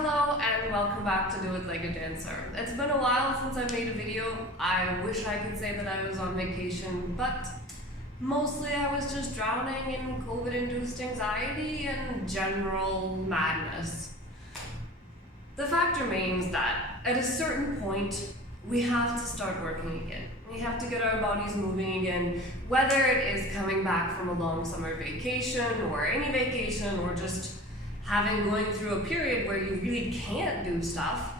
Hello and welcome back to Do It Like a Dancer. It's been a while since I made a video. I wish I could say that I was on vacation, but mostly I was just drowning in COVID-induced anxiety and general madness. The fact remains that at a certain point, we have to start working again. We have to get our bodies moving again, whether it is coming back from a long summer vacation or any vacation or just going through a period where you really can't do stuff.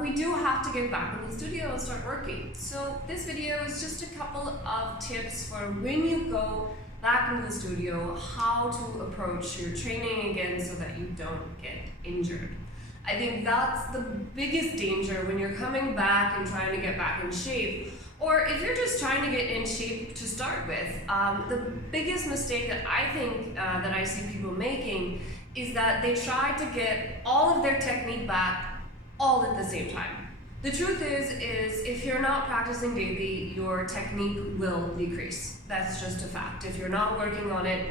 We do have to get back in the studio and start working. So this video is just a couple of tips for when you go back into the studio, how to approach your training again so that you don't get injured. I think that's the biggest danger when you're coming back and trying to get back in shape, or if you're just trying to get in shape to start with. The biggest mistake that I think that I see people making is that they try to get all of their technique back all at the same time. The truth is if you're not practicing daily, your technique will decrease. That's just a fact. If you're not working on it,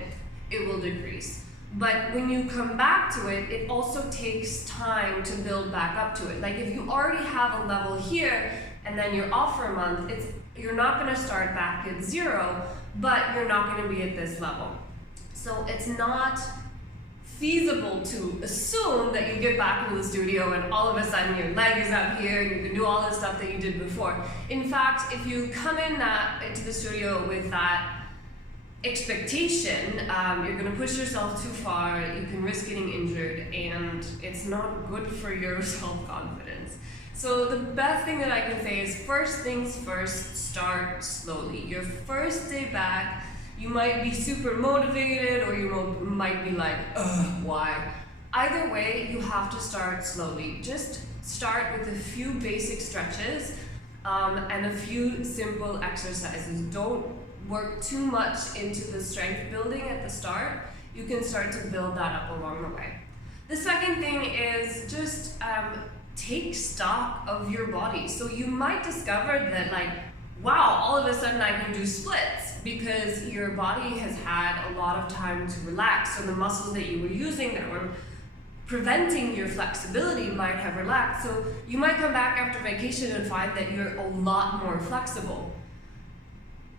it will decrease. But when you come back to it, it also takes time to build back up to it. Like if you already have a level here and then you're off for a month, you're not going to start back at zero, but you're not going to be at this level. So it's not feasible to assume that you get back into the studio and all of a sudden your leg is up here and you can do all the stuff that you did before. In fact, if you come into the studio with that expectation, you're going to push yourself too far, you can risk getting injured, and it's not good for your self-confidence. So the best thing that I can say is first things first, start slowly. Your first day back, you might be super motivated or you might be like, ugh, why? Either way, you have to start slowly. Just start with a few basic stretches and a few simple exercises. Don't work too much into the strength building at the start. You can start to build that up along the way. The second thing is just take stock of your body. So you might discover that wow, all of a sudden I can do splits because your body has had a lot of time to relax. So the muscles that you were using that were preventing your flexibility might have relaxed. So you might come back after vacation and find that you're a lot more flexible.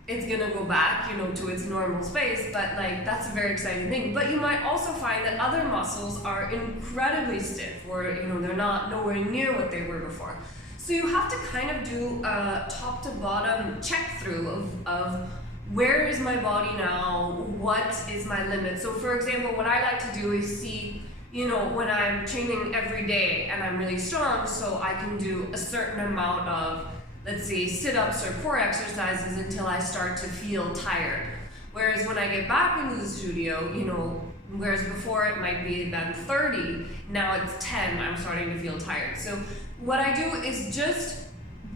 It's gonna go back, to its normal space, but that's a very exciting thing. But you might also find that other muscles are incredibly stiff, or they're not nowhere near what they were before. So you have to kind of do a top to bottom check through of where is my body now, what is my limit. So for example, what I like to do is see, when I'm training every day and I'm really strong, so I can do a certain amount of, let's say, sit-ups or core exercises until I start to feel tired. Whereas when I get back into the studio, whereas before it might be then 30, now it's 10, I'm starting to feel tired. So what I do is just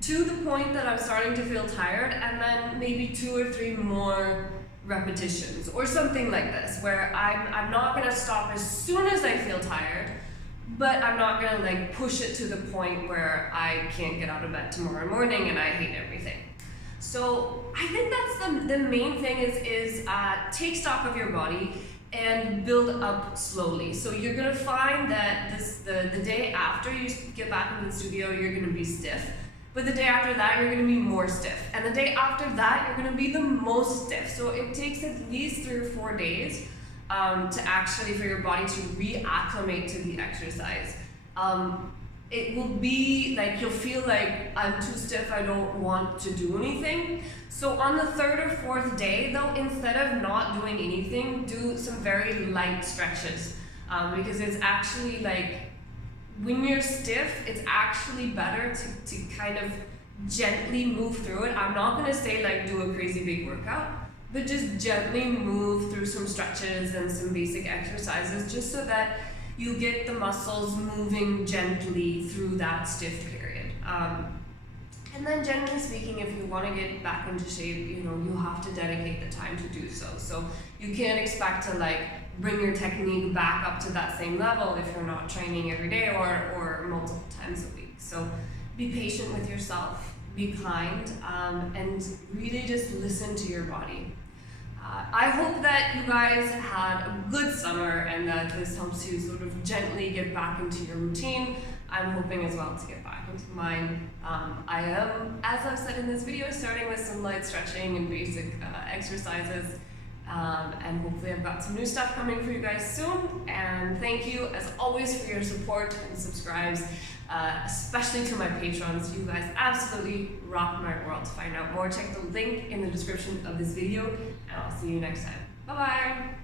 to the point that I'm starting to feel tired, and then maybe 2 or 3 more repetitions or something like this, where I'm not gonna stop as soon as I feel tired, but I'm not gonna push it to the point where I can't get out of bed tomorrow morning and I hate everything. So I think that's the main thing is take stock of your body and build up slowly. So you're gonna find that the day after you get back into the studio, you're gonna be stiff. But the day after that, you're gonna be more stiff. And the day after that, you're gonna be the most stiff. So it takes at least 3 or 4 days to actually for your body to reacclimate to the exercise. It will be you'll feel like I'm too stiff, I don't want to do anything. So on the 3rd or 4th day though, instead of not doing anything, do some very light stretches. Because it's actually when you're stiff, it's actually better to kind of gently move through it. I'm not gonna say do a crazy big workout, but just gently move through some stretches and some basic exercises just so that you get the muscles moving gently through that stiff period. And then generally speaking, if you want to get back into shape, you have to dedicate the time to do so. So you can't expect to bring your technique back up to that same level if you're not training every day or multiple times a week. So be patient with yourself, be kind, and really just listen to your body. I hope that you guys had a good summer and that this helps you sort of gently get back into your routine. I'm hoping as well to get back into mine. I am, as I've said in this video, starting with some light stretching and basic exercises. And hopefully I've got some new stuff coming for you guys soon. And thank you, as always, for your support and subscribes, especially to my patrons. You guys absolutely rock my world. To find out more, check the link in the description of this video, and I'll see you next time. Bye-bye!